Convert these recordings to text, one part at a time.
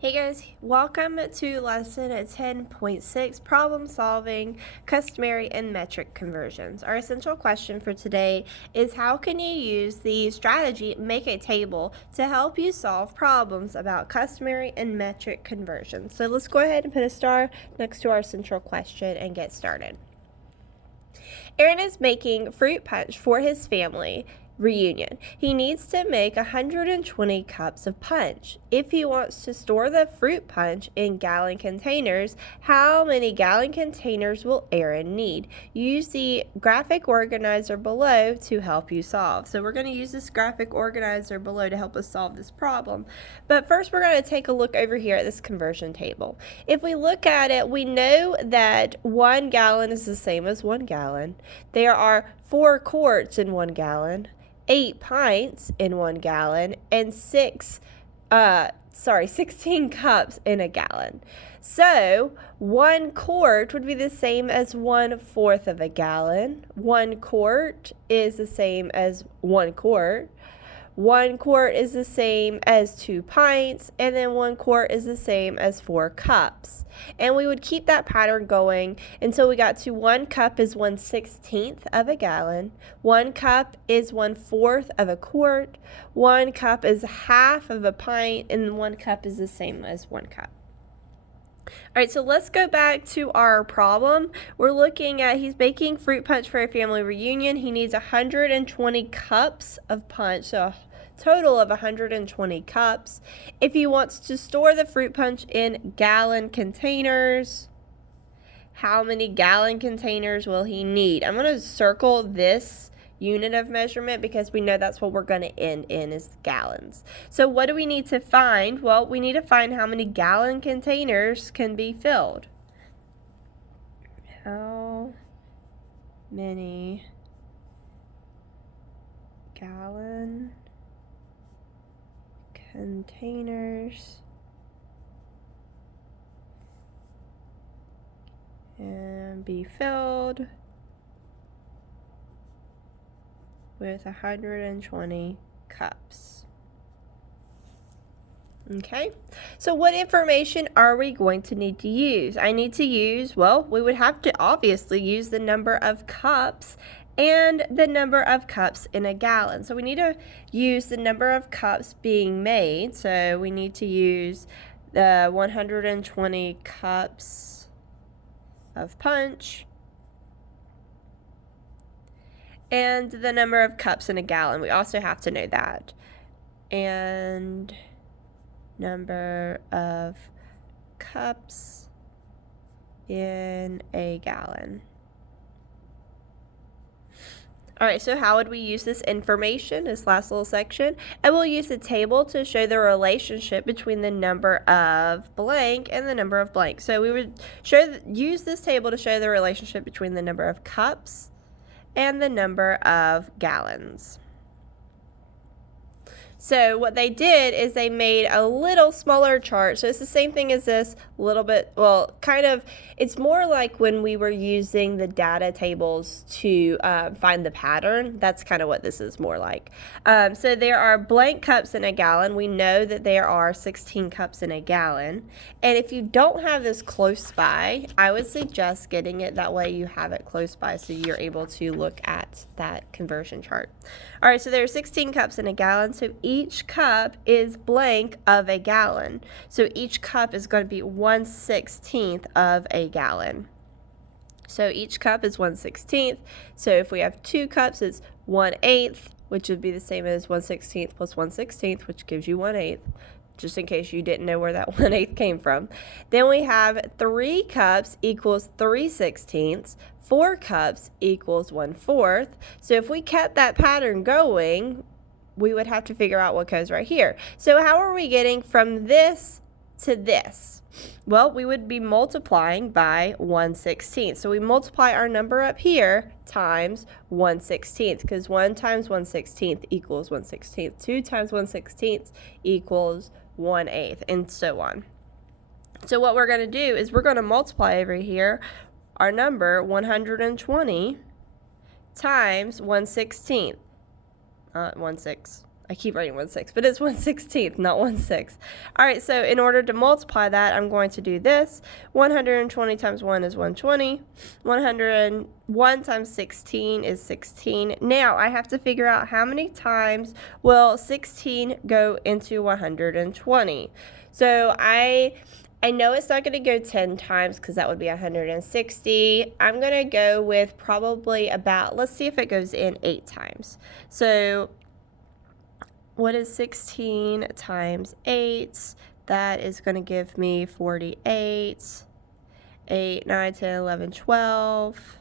Hey guys, welcome to lesson 10.6, problem solving, customary and metric conversions. Our essential question for today is how can you use the strategy make a table to help you solve problems about customary and metric conversions? So let's go ahead and put a star next to our central question and get started. Aaron is making fruit punch for his family reunion. He needs to make 120 cups of punch. If he wants to store the fruit punch in gallon containers, how many gallon containers will Aaron need? Use the graphic organizer below to help you solve. So we're going to use this graphic organizer below to help us solve this problem. But first we're going to take a look over here at this conversion table. If we look at it, we know that 1 gallon is the same as 1 gallon. There are 4 quarts in 1 gallon. 8 pints in 1 gallon, and 16 cups in a gallon. So 1 quart would be the same as 1/4 of a gallon. 1 quart is the same as 1 quart. 1 quart is the same as 2 pints, and then 1 quart is the same as 4 cups. And we would keep that pattern going until we got to 1 cup is 1/16 of a gallon, 1 cup is 1/4 of a quart, 1 cup is half of a pint, and 1 cup is the same as 1 cup. All right, so let's go back to our problem. We're looking at he's making fruit punch for a family reunion. He needs 120 cups of punch, so a total of 120 cups. If he wants to store the fruit punch in gallon containers, how many gallon containers will he need? I'm going to circle this unit of measurement because we know that's what we're going to end in is gallons. So what do we need to find? Well, we need to find how many gallon containers can be filled. How many gallon containers can be filled with 120 cups. Okay, so what information are we going to need to use? I need to use, well, we would have to obviously use the number of cups and the number of cups in a gallon. So we need to use the number of cups being made. So we need to use the 120 cups of punch and the number of cups in a gallon. We also have to know that. And number of cups in a gallon. All right, so how would we use this information, this last little section? And we'll use the table to show the relationship between the number of blank and the number of blank. So we would use this table to show the relationship between the number of cups and the number of gallons. So what they did is they made a little smaller chart. So it's the same thing as this, a little bit, well, kind of, it's more like when we were using the data tables to find the pattern. That's kind of what this is more like. So there are blank cups in a gallon. We know that there are 16 cups in a gallon. And if you don't have this close by, I would suggest getting it. That way you have it close by so you're able to look at that conversion chart. All right, so there are 16 cups in a gallon. So each cup is blank of a gallon. So each cup is going to be 1/16 of a gallon. So each cup is 1/16. So if we have 2 cups, it's 1/8, which would be the same as 1/16 plus 1/16, which gives you 1/8, just in case you didn't know where that 1/8 came from. Then we have 3 cups equals 3/16. 4 cups equals 1/4. So if we kept that pattern going, we would have to figure out what goes right here. So how are we getting from this to this? Well, we would be multiplying by 1/16. So we multiply our number up here times 1/16 because 1 times 1/16 equals 1/16. 2 times 1/16 equals 1/8, and so on. So what we're going to do is we're going to multiply over here our number 120 times 1/16. 1/6. I keep writing 1/6, but it's 1/16, not 1/6. All right, so in order to multiply that, I'm going to do this. 120 times 1 is 120. 101 times 16 is 16. Now, I have to figure out how many times will 16 go into 120. So I know it's not going to go 10 times because that would be 160. I'm going to go with probably about, let's see if it goes in 8 times. So what is 16 times 8? That is going to give me 48. 8, 9, 10, 11, 12.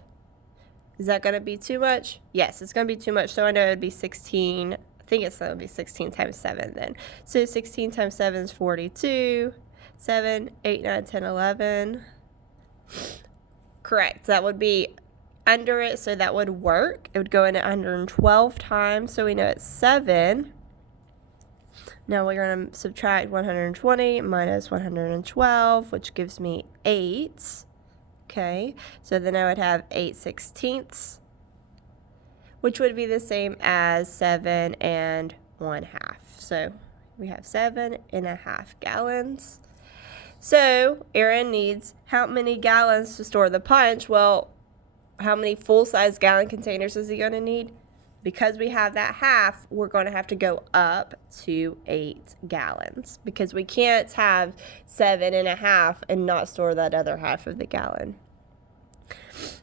Is that going to be too much? Yes, it's going to be too much. So I know it would be 16. I think it's going to be 16 times 7 then. So 16 times 7 is 42. 7, 8, 9, 10, 11. Correct. That would be under it, so that would work. It would go in at 112 times, so we know it's 7. Now we're going to subtract 120 minus 112, which gives me 8. Okay, so then I would have 8/16, which would be the same as 7 1/2. So we have 7.5 gallons. So Aaron needs how many gallons to store the punch? Well, how many full-size gallon containers is he going to need? Because we have that half, we're going to have to go up to 8 gallons because we can't have 7.5 and not store that other half of the gallon.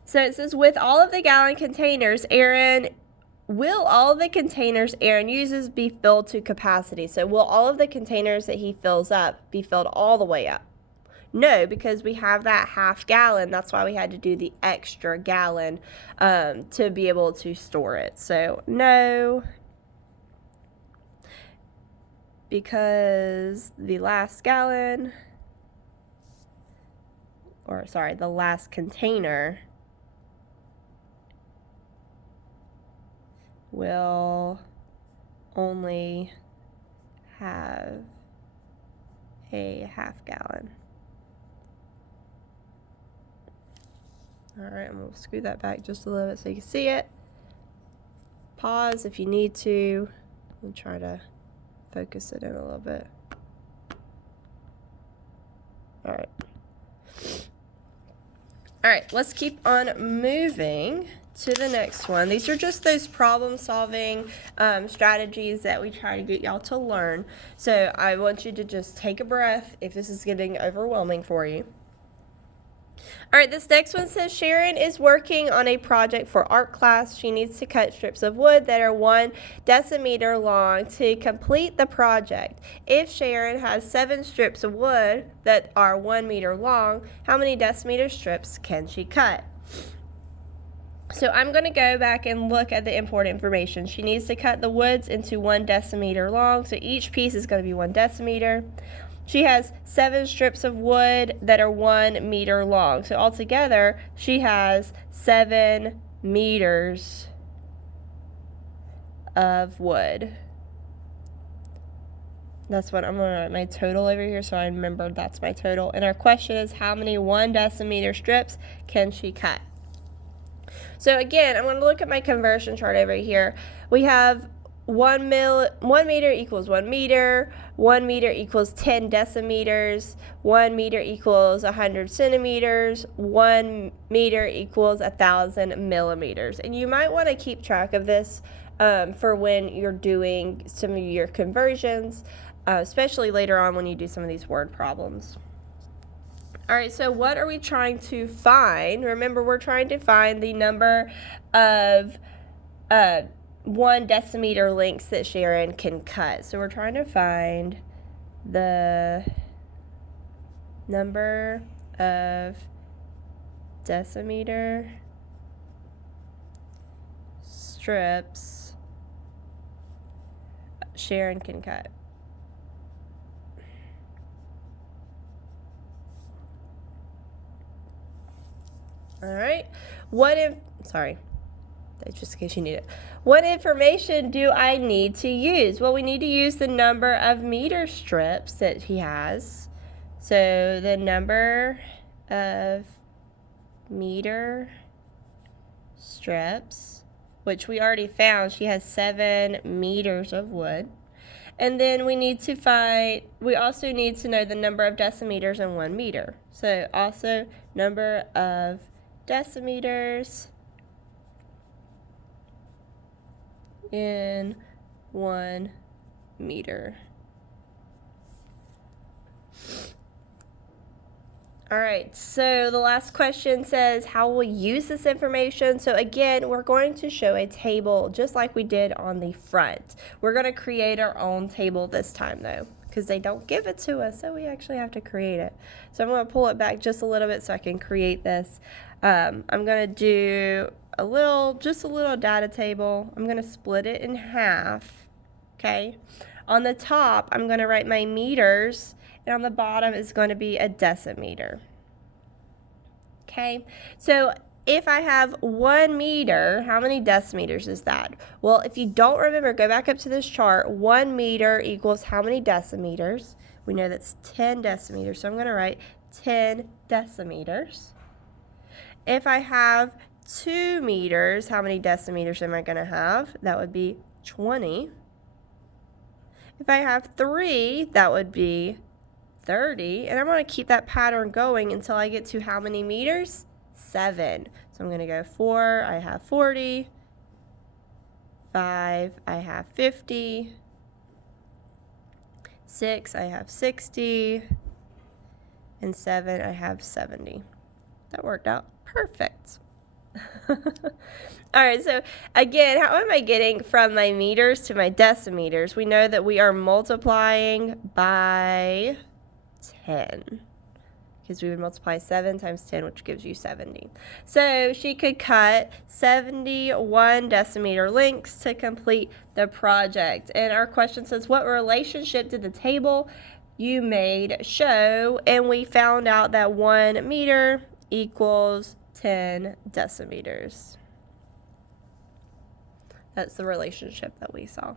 So it says, with all of the gallon containers, will all of the containers Aaron uses be filled to capacity? So will all of the containers that he fills up be filled all the way up? No, because we have that half gallon. That's why we had to do the extra gallon to be able to store it. So no, because the last gallon, or sorry, the last container will only have a half gallon. All right, and we'll screw that back just a little bit so you can see it. Pause if you need to. We'll try to focus it in a little bit. All right. All right, let's keep on moving to the next one. These are just those problem-solving strategies that we try to get y'all to learn. So I want you to just take a breath if this is getting overwhelming for you. All right, this next one says Sharon is working on a project for art class. She needs to cut strips of wood that are 1 decimeter long to complete the project. If Sharon has 7 strips of wood that are 1 meter long, how many decimeter strips can she cut? So I'm going to go back and look at the important information. She needs to cut the woods into 1 decimeter long, so each piece is going to be 1 decimeter. She has 7 strips of wood that are 1 meter long. So altogether, she has 7 meters of wood. That's what I'm going to write my total over here so I remember that's my total. And our question is, how many 1 decimeter strips can she cut? So again, I'm going to look at my conversion chart over here. We have 1 meter equals 1 meter, 1 meter equals 10 decimeters, 1 meter equals 100 centimeters, 1 meter equals 1,000 millimeters. And you might want to keep track of this for when you're doing some of your conversions, especially later on when you do some of these word problems. All right, so what are we trying to find? Remember, we're trying to find the number of 1 decimeter lengths that Sharon can cut. So we're trying to find the number of decimeter strips Sharon can cut. All right, just in case you need it. What information do I need to use? Well, we need to use the number of meter strips that he has. So the number of meter strips which we already found. She has 7 meters of wood. And then we also need to know the number of decimeters in 1 meter. So also number of decimeters in 1 meter. All right, so the last question says, how will we use this information? So again, we're going to show a table just like we did on the front. We're going to create our own table this time though, because they don't give it to us, so we actually have to create it. So I'm going to pull it back just a little bit so I can create this. I'm going to do just a little data table. I'm going to split it in half, okay? On the top, I'm going to write my meters, and on the bottom is going to be a decimeter. Okay, so if I have 1 meter, how many decimeters is that? Well, if you don't remember, go back up to this chart. 1 meter equals how many decimeters? We know that's 10 decimeters, so I'm going to write 10 decimeters. If I have 2 meters, how many decimeters am I going to have? That would be 20. If I have 3, that would be 30, and I'm going to keep that pattern going until I get to how many meters? 7. So I'm going to go 4, I have 40, 5, I have 50, 6, I have 60, and 7, I have 70. That worked out perfect. All right, so again, how am I getting from my meters to my decimeters? We know that we are multiplying by 10, because we would multiply 7 times 10, which gives you 70. So she could cut 71 decimeter lengths to complete the project. And our question says, what relationship did the table you made show? And we found out that 1 meter equals 10 decimeters. That's the relationship that we saw.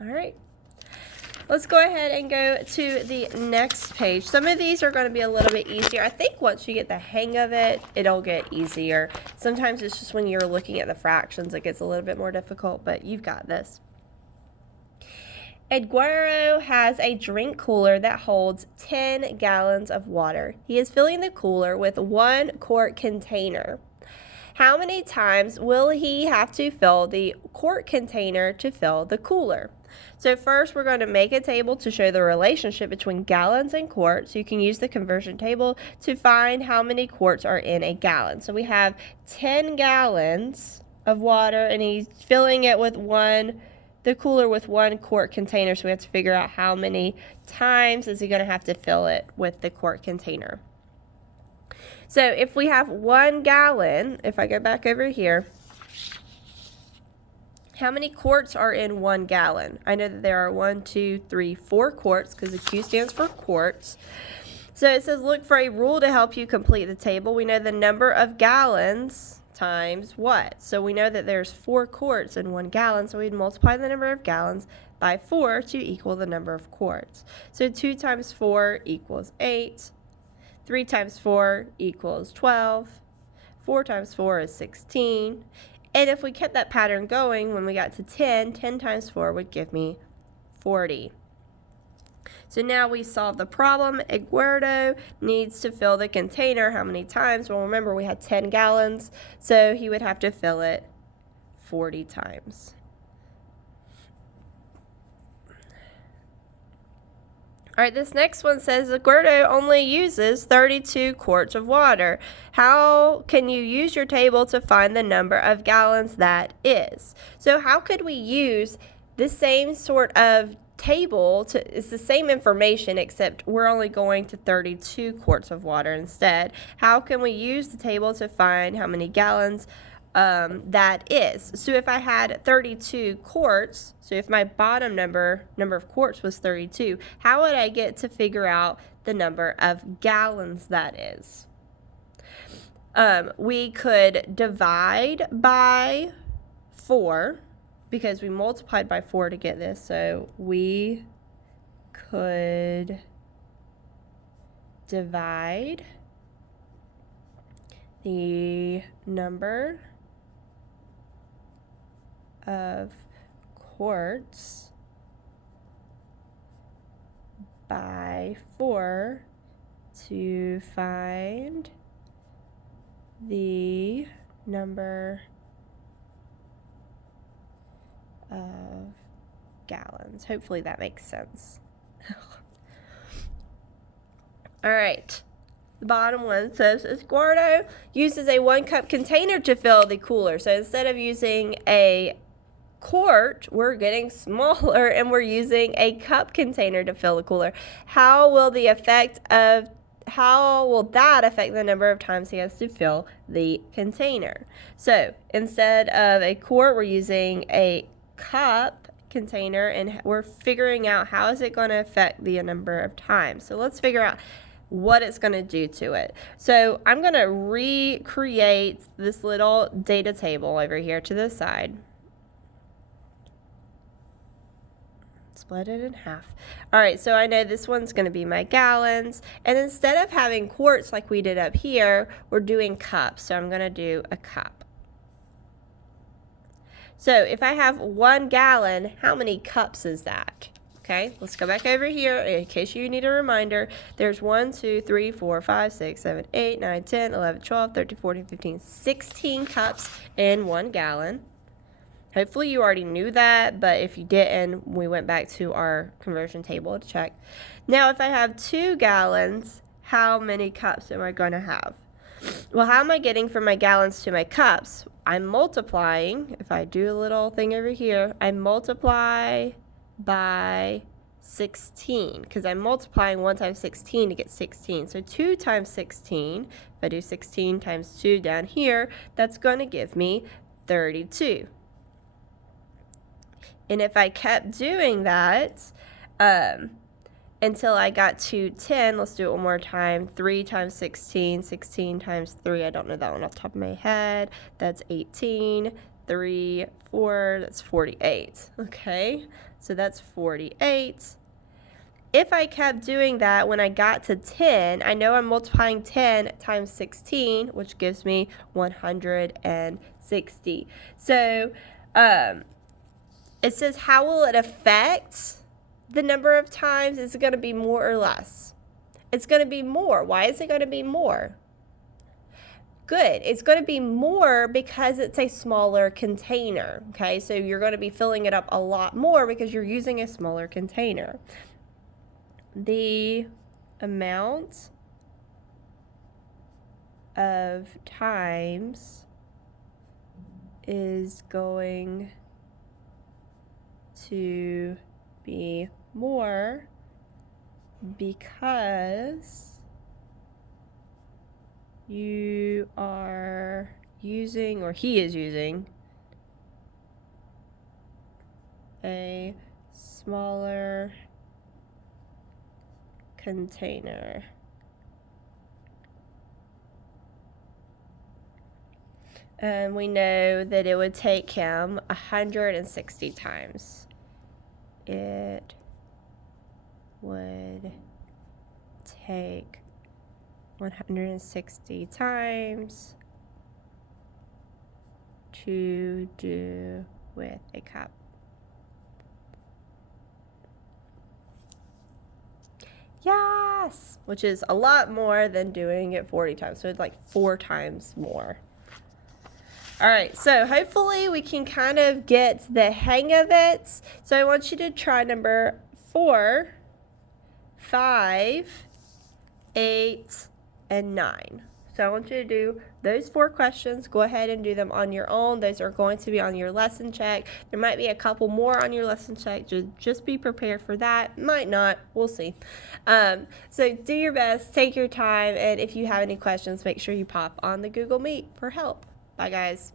All right. Let's go ahead and go to the next page. Some of these are going to be a little bit easier. I think once you get the hang of it, it'll get easier. Sometimes it's just when you're looking at the fractions, it gets a little bit more difficult, but you've got this. Eduardo has a drink cooler that holds 10 gallons of water. He is filling the cooler with 1 quart container. How many times will he have to fill the quart container to fill the cooler? So first, we're going to make a table to show the relationship between gallons and quarts. You can use the conversion table to find how many quarts are in a gallon. So we have 10 gallons of water, and he's filling it with the cooler with 1 quart container. So we have to figure out how many times is he going to have to fill it with the quart container. So if we have 1 gallon, if I go back over here, how many quarts are in 1 gallon? I know that there are 1, 2, 3, 4 quarts, because the Q stands for quarts. So it says look for a rule to help you complete the table. We know the number of gallons times what? So we know that there's 4 quarts in 1 gallon, so we'd multiply the number of gallons by 4 to equal the number of quarts. So 2 times 4 equals 8. 3 times 4 equals 12. 4 times 4 is 16. And if we kept that pattern going, when we got to 10, 10 times 4 would give me 40. So now we solved the problem. Eduardo needs to fill the container how many times? Well, remember we had 10 gallons, so he would have to fill it 40 times. All right, this next one says Eduardo only uses 32 quarts of water. How can you use your table to find the number of gallons that is? So how could we use the same sort of table it's the same information, except we're only going to 32 quarts of water instead. How can we use the table to find how many gallons that is? So if I had 32 quarts, so if my bottom number of quarts was 32, how would I get to figure out the number of gallons that is? We could divide by 4, because we multiplied by 4 to get this, so we could divide the number of quarts by 4 to find the number of gallons. Hopefully that makes sense. All right. The bottom one says, Eduardo uses a 1-cup container to fill the cooler. So instead of using a quart, we're getting smaller and we're using a cup container to fill the cooler. How will that affect the number of times he has to fill the container? So instead of a quart, we're using a cup container, and we're figuring out how is it going to affect the number of times. So let's figure out what it's going to do to it. So I'm going to recreate this little data table over here to the side. Split it in half. All right, so I know this one's going to be my gallons, and instead of having quarts like we did up here, we're doing cups. So I'm going to do a cup. So if I have 1 gallon, how many cups is that? Okay, let's go back over here in case you need a reminder. There's 1, 2, 3, 4, 5, 6, 7, 8, 9, 10, 11, 12, 13, 14, 15, 16 cups in 1 gallon. Hopefully you already knew that, but if you didn't, we went back to our conversion table to check. Now, if I have 2 gallons, how many cups am I going to have? Well, how am I getting from my gallons to my cups? I'm multiplying. If I do a little thing over here, I multiply by 16 because I'm multiplying 1 times 16 to get 16. So 2 times 16, if I do 16 times 2 down here, that's going to give me 32. And if I kept doing that until I got to 10, let's do it one more time. 3 times 16, 16 times 3, I don't know that one off the top of my head. That's 18, 3, 4, that's 48. Okay, so that's 48. If I kept doing that when I got to 10, I know I'm multiplying 10 times 16, which gives me 160. So, it says, how will it affect the number of times? Is it going to be more or less? It's going to be more. Why is it going to be more? Good. It's going to be more because it's a smaller container. Okay, so you're going to be filling it up a lot more because you're using a smaller container. The amount of times is going to be more because you are using, or he is using, a smaller container. And we know that it would take him 160 times. It would take 160 times to do with a cup. Yes! Which is a lot more than doing it 40 times. So it's like 4 times more. All right, so hopefully we can kind of get the hang of it. So I want you to try number 4, 5, 8, and 9. So I want you to do those 4 questions. Go ahead and do them on your own. Those are going to be on your lesson check. There might be a couple more on your lesson check. Just be prepared for that. Might not. We'll see. So do your best. Take your time. And if you have any questions, make sure you pop on the Google Meet for help. Bye, guys.